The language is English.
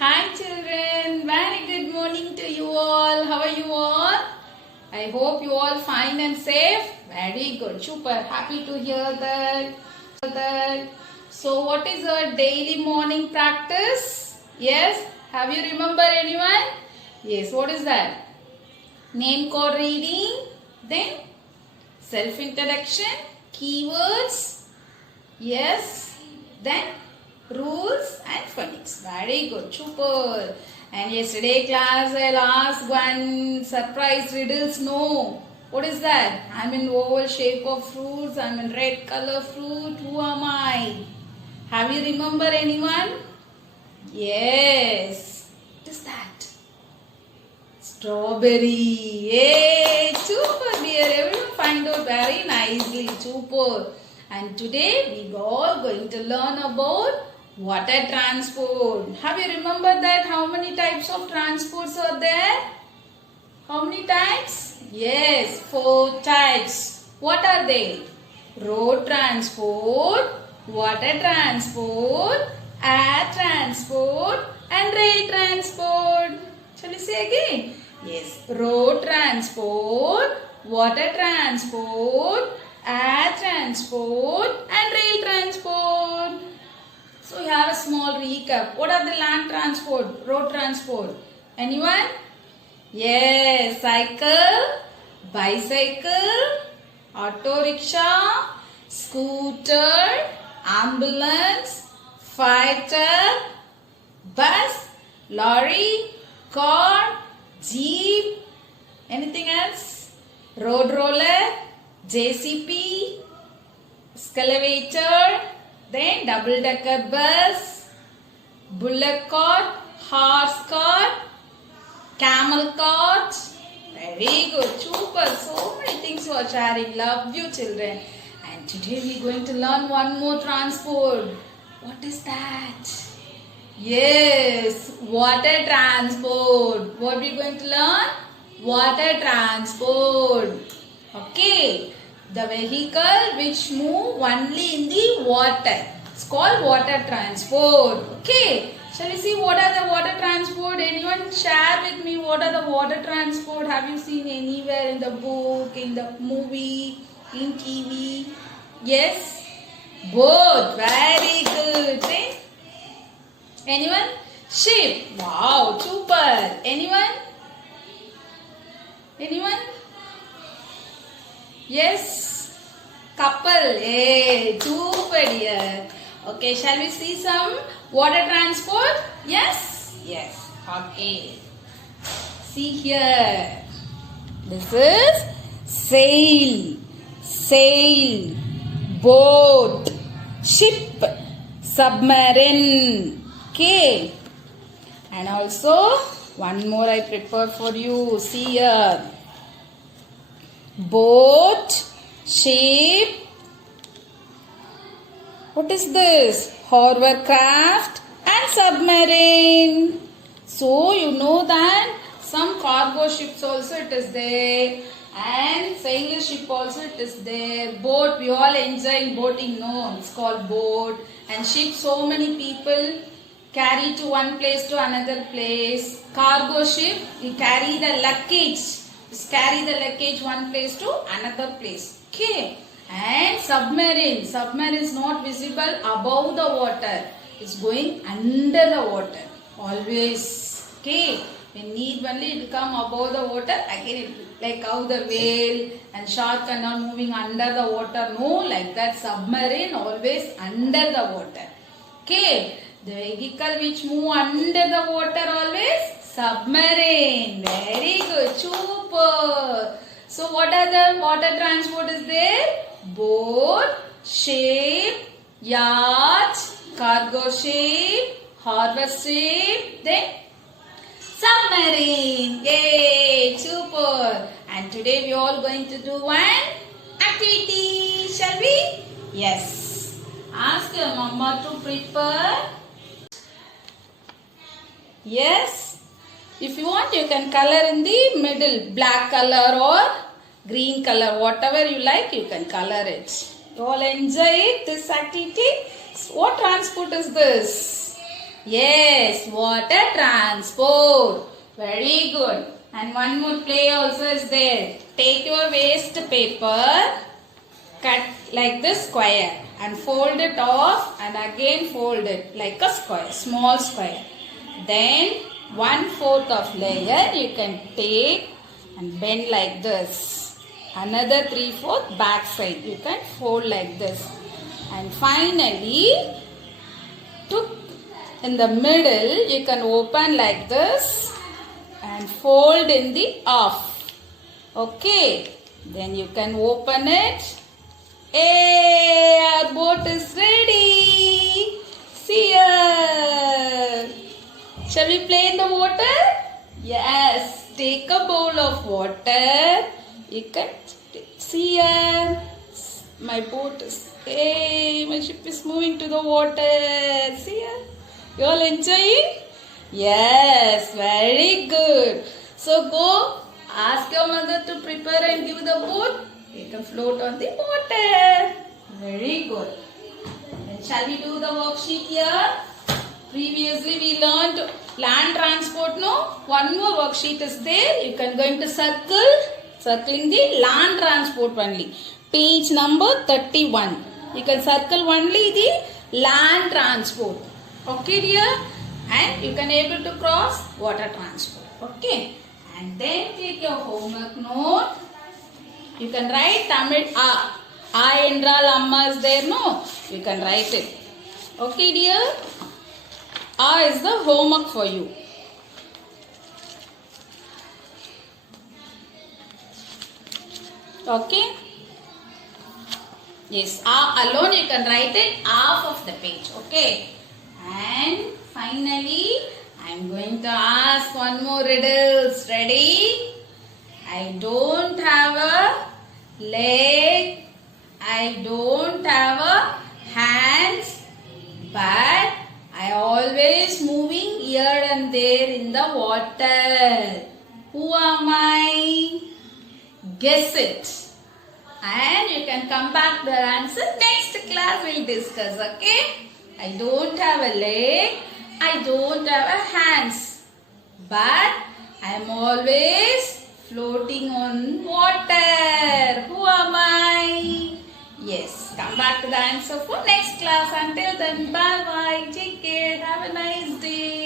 Hi children, very good morning to you all. How are you all? I hope you all fine and safe. Very good, super happy to hear that. So what is our daily morning practice? Yes, have you remember anyone? Yes, what is that? Name code reading, then self-introduction, keywords, yes, then rules and phonics. Very good, super. And yesterday class I'll ask one surprise riddles. No. What is that? I'm in oval shape of fruits. I'm in red color fruit. Who am I? Have you remember anyone? Yes. What is that? Strawberry. Yay! Super dear. Everyone find out very nicely. Super. And today we are going to learn about water transport. Have you remembered that how many types of transports are there? How many types? Yes, 4 types. What are they? Road transport, water transport, air transport and rail transport. Shall we say again? Yes, road transport, water transport, air transport and rail transport. So we have a small recap. What are the land transport, road transport? Anyone? Yes, cycle, bicycle, auto rickshaw, scooter, ambulance, fire truck, bus, lorry, car, jeep, anything else? Road roller, JCB, excavator, then double-decker bus, bullock cart, horse cart, camel cart. Very good, super. So many things you are sharing. Love you children. And today we are going to learn one more transport. What is that? Yes, water transport. What we are going to learn? Water transport. Okay. The vehicle which move only in the water. It's called water transport. Okay. Shall we see what are the water transport? Anyone share with me what are the water transport? Have you seen anywhere in the book, in the movie, in TV? Yes? Both. Very good. Eh? Anyone? Ship. Wow. Super. Anyone? Anyone? Yes, couple. Hey, super dear. Okay, shall we see some water transport? Yes? Yes. Okay. See here. This is sail, boat, ship, submarine. Okay. And also, one more I prepared for you. See here. Boat, ship, what is this? Hovercraft and submarine. So you know that some cargo ships also it is there and sailor ship also it is there. Boat, we all enjoy boating, no? It's called boat. And ship, so many people carry to one place to another place. Cargo ship, you carry the luggage. Just carry the luggage one place to another place. Okay. And submarine. Submarine is not visible above the water. It's going under the water. Always. Okay. When need only it will come above the water. Again it like how the whale and shark are not moving under the water. No, like that submarine always under the water. Okay. The vehicle which move under the water always submarine. Very good. Super. So what are the water transport is there? Boat, ship, yacht, cargo ship, harbour ship, then submarine. Yay. Super. And today we are all going to do one activity. Shall we? Yes. Ask your mama to prepare. Yes. If you want, you can color in the middle, black color or green color, whatever you like, you can color it. You all enjoy it, this activity. What transport is this? Yes, water transport. Very good. And one more play also is there. Take your waste paper, cut like this square and fold it off and again fold it like a square, small square. Then 1/4 of layer you can take and bend like this. Another 3/4 back side you can fold like this. And finally, in the middle you can open like this and fold in the off. Okay, then you can open it. Hey, our boat is ready. See ya. Shall we play in the water? Yes, take a bowl of water. You can see ya. My boat is, hey, my ship is moving to the water. See ya. You all enjoying? Yes, very good. So go ask your mother to prepare and give the boat. You can float on the water. Very good. Then shall we do the worksheet here? Previously we learned land transport, no? One more worksheet is there. You can going to circling the land transport only. Page number 31. You can circle only the land transport. Okay dear? And you can able to cross water transport. Okay? And then take your homework note. You can write Tamil I என்றால் அம்மா is there, no? You can write it. Okay dear? A is the homework for you. Okay? Yes, A alone you can write it half of the page. Okay? And finally, I am going to ask one more riddles. Ready? I don't have a leg. I don't have a hands. But I always moving here and there in the water. Who am I? Guess it. And you can come back the answer. Next class we'll discuss. Okay? I don't have a leg. I don't have a hands. But I am always floating on water. Who am I? Yes. Come back to the answer for next class. Until then, bye bye. Take care. Have a nice day.